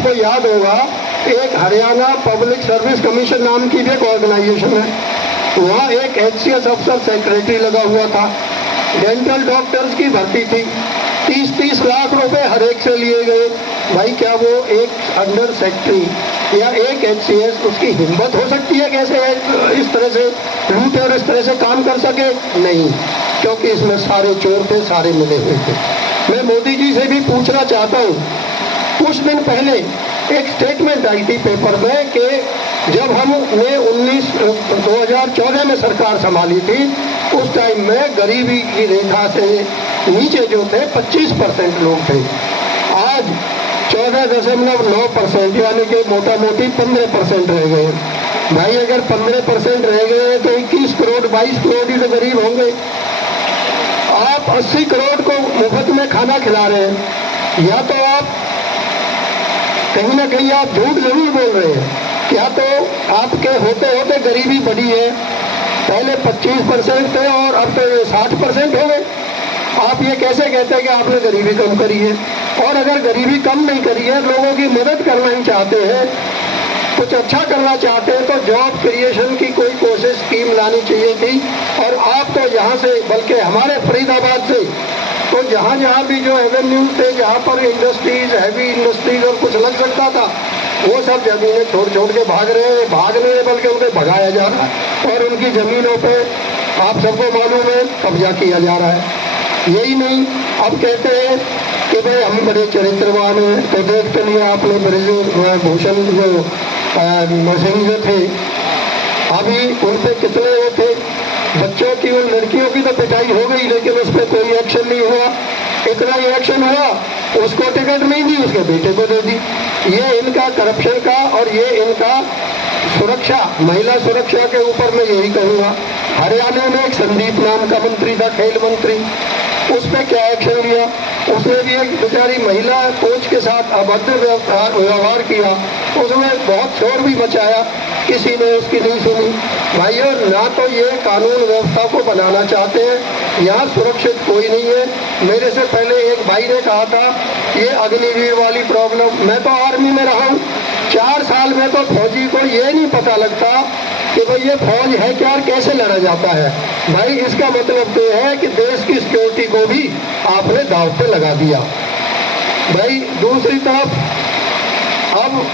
आपको याद होगा एक हरियाणा पब्लिक सर्विस कमीशन नाम की भी एक ऑर्गेनाइजेशन है, वहाँ एक HCS अफसर सेक्रेटरी लगा हुआ था। डेंटल डॉक्टर्स की भर्ती थी, 30-30 लाख रुपए हर एक से लिए गए। भाई क्या वो एक अंडर सेक्रेटरी या एक HCS, उसकी हिम्मत हो सकती है कैसे इस तरह से लूटे और इस तरह से काम कर सके? नहीं, क्योंकि इसमें सारे चोर थे, सारे मिले हुए थे। मैं मोदी जी से भी पूछना चाहता हूँ, कुछ दिन पहले एक स्टेटमेंट आई थी पेपर में कि जब हमने 2014 में सरकार संभाली थी, उस टाइम में गरीबी की रेखा से नीचे जो थे 25% लोग थे। आज 14.9% यानी कि मोटा मोटी 15% रह गए। भाई अगर 15% रह गए तो 21 करोड़ 22 करोड़ ही तो गरीब होंगे। आप 80 करोड़ को मुफ्त में खाना खिला रहे हैं, या तो आप कहीं ना कहीं आप झूठ जरूर बोल रहे हैं, क्या तो आपके होते होते गरीबी बढ़ी है। पहले 25% थे और अब तो 60% हो गए। आप ये कैसे कहते हैं कि आपने गरीबी कम करी है? और अगर गरीबी कम नहीं करी है, लोगों की मदद करना ही चाहते हैं, कुछ अच्छा करना चाहते हैं, तो जॉब क्रिएशन की कोई कोशिश स्कीम लानी चाहिए थी। और आप तो यहाँ से, बल्कि हमारे फरीदाबाद से तो जहाँ जहाँ भी जो एवेन्यू थे, जहाँ पर इंडस्ट्रीज, हैवी इंडस्ट्रीज और कुछ लग सकता था, वो सब जमीनें छोड़ छोड़ के भाग रहे हैं। भाग नहीं है बल्कि उन्हें भगाया जा रहा है और उनकी जमीनों पे आप सबको मालूम है कब्जा किया जा रहा है। यही नहीं, अब कहते हैं कि भाई हम बड़े चरित्रवान हैं, तो देखते नहीं आपने ब्रजभूषण जो सिंह जो थे, अभी उन पे कितने वो थे, बच्चों की और लड़कियों की तो पिटाई हो गई, लेकिन उस पर कोई एक्शन नहीं हुआ। इतना ही एक्शन हुआ, उसको टिकट नहीं दी, उसके बेटे को दे दी। ये इनका करप्शन का और ये इनका सुरक्षा, महिला सुरक्षा के ऊपर मैं यही कहूँगा। हरियाणा में एक संदीप नाम का मंत्री था, खेल मंत्री, उस पर क्या एक्शन लिया? उसने भी एक बेचारी महिला कोच के साथ अभद्र व्यवहार किया, उसमें बहुत शोर भी मचाया, किसी ने उसकी नहीं सुनी। भाइयों, ना तो ये कानून व्यवस्था को बनाना चाहते हैं, यहाँ सुरक्षित कोई नहीं है। मेरे से पहले एक भाई ने कहा था ये अग्निवीर वाली प्रॉब्लम, मैं तो आर्मी में रहा हूँ 4 साल में, तो फौजी को ये नहीं पता लगता कि भाई ये फौज है क्या और कैसे लड़ा जाता है। भाई इसका मतलब तो है कि देश की सिक्योरिटी को भी आपने दांव पे लगा दिया। भाई दूसरी तरफ अब